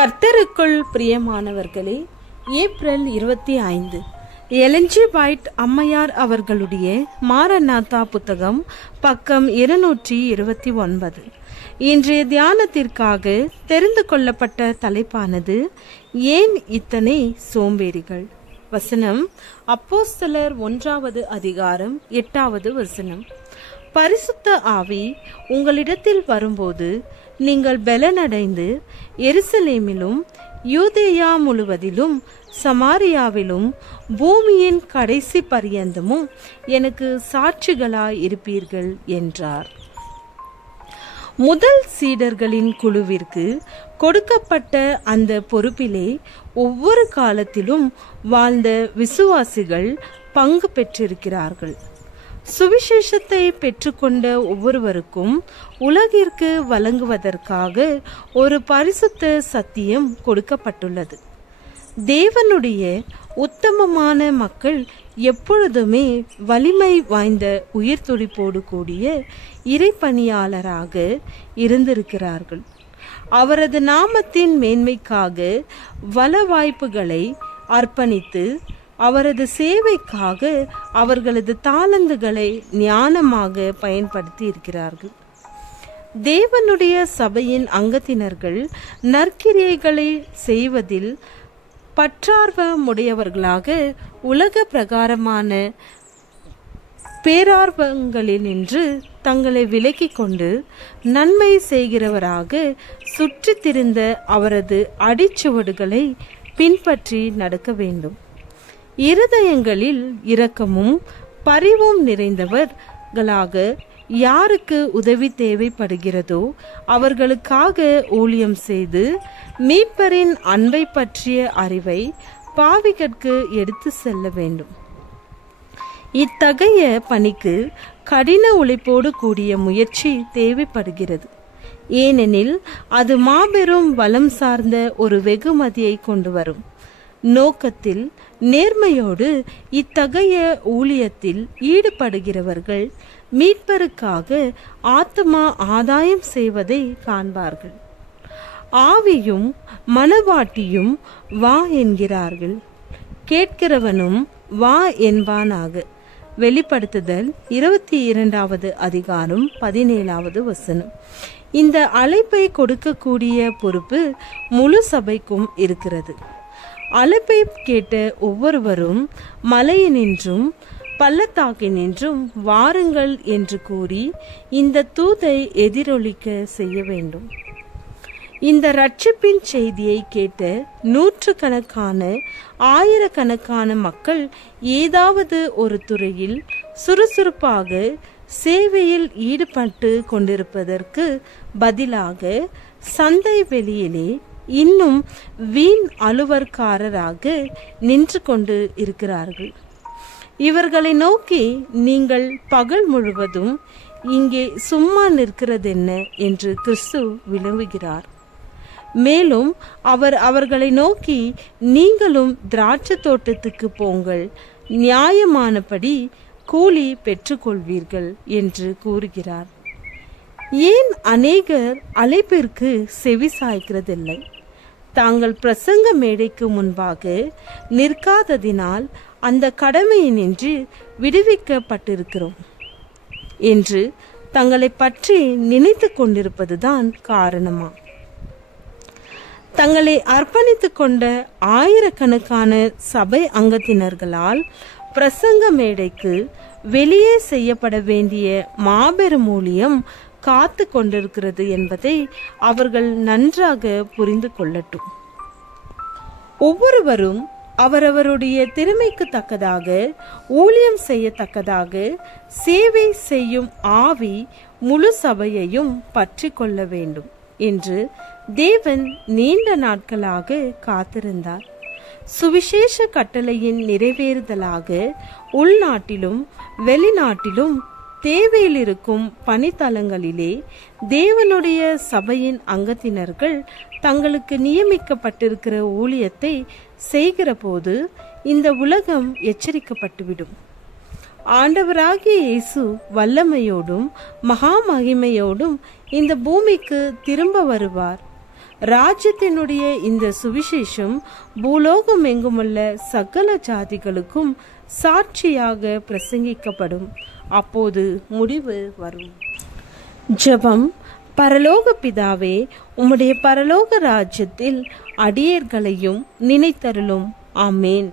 கர்த்தருக்குள் பிரியமானவர்களே, April 25 Elon G white அம்மையார் அவர்களுடைய மாரநாதா புத்தகம், பக்கம் 229. இன்றைய தியானத்திற்காக தெரிந்து கொள்ளப்பட்ட தலைப்பானது ஏன் இத்தனை சோம்பேறிகள். வசனம் அப்போஸ்தலர் 1 அதிகாரம் 8 வசனம். பரிசுத்த ஆவி உங்களிடத்தில் வரும்போது நீங்கள் பலனடைந்து எருசலேமிலும் யூதேயா முழுவதிலும் சமாரியாவிலும் பூமியின் கடைசி பரியந்தமும் எனக்கு சாட்சிகளாய் இருப்பீர்கள் என்றார். முதல் சீடர்களின் குழுவிற்கு கொடுக்கப்பட்ட அந்த பொறுப்பிலே ஒவ்வொரு காலத்திலும் வாழ்ந்த விசுவாசிகள் பங்கு பெற்றிருக்கிறார்கள். சுவிசேஷத்தை பெற்றுக்கொண்ட ஒவ்வொருவருக்கும் உலகிற்கு வழங்குவதற்காக ஒரு பரிசுத்த சத்தியம் கொடுக்கப்பட்டுள்ளது. தேவனுடைய உத்தமமான மக்கள் எப்பொழுதுமே வலிமை வாய்ந்த உயிர் துடிப்போடு கூடிய இறைப்பணியாளராக இருந்திருக்கிறார்கள். அவரது நாமத்தின் மேன்மைக்காக வள வாய்ப்புகளை அர்ப்பணித்து அவரது சேவைக்காக அவர்களது தாளந்துகளை ஞானமாக பயன்படுத்தி இருக்கிறார்கள். தேவனுடைய சபையின் அங்கத்தினர்கள் நற்கிரியைகளை செய்வதில் பற்றார்வமுடையவர்களாக உலக பிரகாரமான பேரார்வங்களினின்று தங்களை விலக்கிக் கொண்டு நன்மை செய்கிறவராக சுற்றி திரிந்த அவரது அடிச்சுவடுகளை பின்பற்றி நடக்க வேண்டும். இருதயங்களில் இரக்கமும் பரிவும் நிறைந்தவர்களாக யாருக்கு உதவி தேவைப்படுகிறதோ அவர்களுக்காக ஊழியம் செய்து மீட்பரின் அன்பை பற்றிய அறிவை பாவிகற்கு எடுத்து செல்ல வேண்டும். இத்தகைய பணிக்கு கடின உழைப்போடு கூடிய முயற்சி தேவைப்படுகிறது. ஏனெனில் அது மாபெரும் வளம் சார்ந்த ஒரு வெகுமதியை கொண்டு வரும். நோக்கத்தில் நேர்மையோடு இத்தகைய ஊழியத்தில் ஈடுபடுகிறவர்கள் மீட்பருக்காக ஆத்மா ஆதாயம் செய்வதை காண்பார்கள். ஆவியும் மனவாட்டியும் வா என்கிறார்கள், கேட்கிறவனும் வா என்பானாக. வெளிப்படுத்துதல் 22 அதிகாரம் 17 வசனம். இந்த அழைப்பை கொடுக்கக்கூடிய பொறுப்பு முழு சபைக்கும் இருக்கிறது. அழைப்பை கேட்ட ஒவ்வொருவரும் மலையினின்றும் பள்ளத்தாக்கினின்றும் வாருங்கள் என்று கூறி இந்த தூதை எதிரொலிக்க செய்ய வேண்டும். இந்த ரட்சிப்பின் செய்தியை கேட்ட நூற்றுக்கணக்கான ஆயிரக்கணக்கான மக்கள் ஏதாவது ஒரு துறையில் சுறுசுறுப்பாக சேவையில் ஈடுபட்டு கொண்டிருப்பதற்கு பதிலாக சந்தை வெளியிலே இன்னும் வீண் அலுவற்காரராக நின்று கொண்டு இருக்கிறார்கள். இவர்களை நோக்கி நீங்கள் பகல் முழுவதும் இங்கே சும்மா நிற்கிறதென்ன என்று கிறிஸ்து விளம்புகிறார். மேலும் அவர்களை நோக்கி நீங்களும் திராட்சை தோட்டத்துக்கு போங்கள், நியாயமானபடி கூலி பெற்றுக்கொள்வீர்கள் என்று கூறுகிறார். ஏன் அநேகர் அழைப்பிற்கு செவி சாய்க்கிறதில்லை? தாங்கள் பிரசங்க மேடைக்கு முன்பாக நிற்காததினால் அந்த கடமையினின்று விடுவிக்கப்பட்டிருக்கிறோம் என்று தங்களை பற்றி நினைத்து கொண்டிருப்பதுதான் காரணமா? தங்களை அர்ப்பணித்துக் கொண்ட ஆயிரக்கணக்கான சபை அங்கத்தினர்களால் பிரசங்க மேடைக்கு வெளியே செய்யப்பட வேண்டிய மாபெரும் ஊழியம் காத்து கொண்டிருக்கிறது என்பதை அவர்கள் நன்றாக புரிந்து கொள்ளட்டும். ஒவ்வொருவரும் அவரவருடைய திறமைக்கு தக்கதாக ஊழியம் செய்யத்தக்கதாக சேவை செய்யும் ஆவி முழு சபையையும் பற்றி கொள்ள வேண்டும் என்று தேவன் நீண்ட நாட்களாக காத்திருந்தார். சுவிசேஷ கட்டளையின் நிறைவேறுதலாக உள்நாட்டிலும் வெளிநாட்டிலும் தேவையில் இருக்கும் பணித்தலங்களிலே தேவனுடைய சபையின் அங்கத்தினர்கள் தங்களுக்கு நியமிக்கப்பட்டிருக்கிற ஊழியத்தை செய்கிற போது இந்த உலகம் எச்சரிக்கப்பட்டுவிடும். ஆண்டவராகிய இயேசு வல்லமையோடும் மகா மகிமையோடும் இந்த பூமிக்கு திரும்ப வருவார். ராஜ்யத்தினுடைய இந்த சுவிசேஷம் பூலோகம் எங்குமுள்ள சகல ஜாதிகளுக்கும் சாட்சியாக பிரசங்கிக்கப்படும். அப்போது முடிவு வரும். ஜெபம். பரலோக பிதாவே, உம்முடைய பரலோக ராஜ்யத்தில் அடியேர்களையும் நினைத்தருளும். ஆமேன்.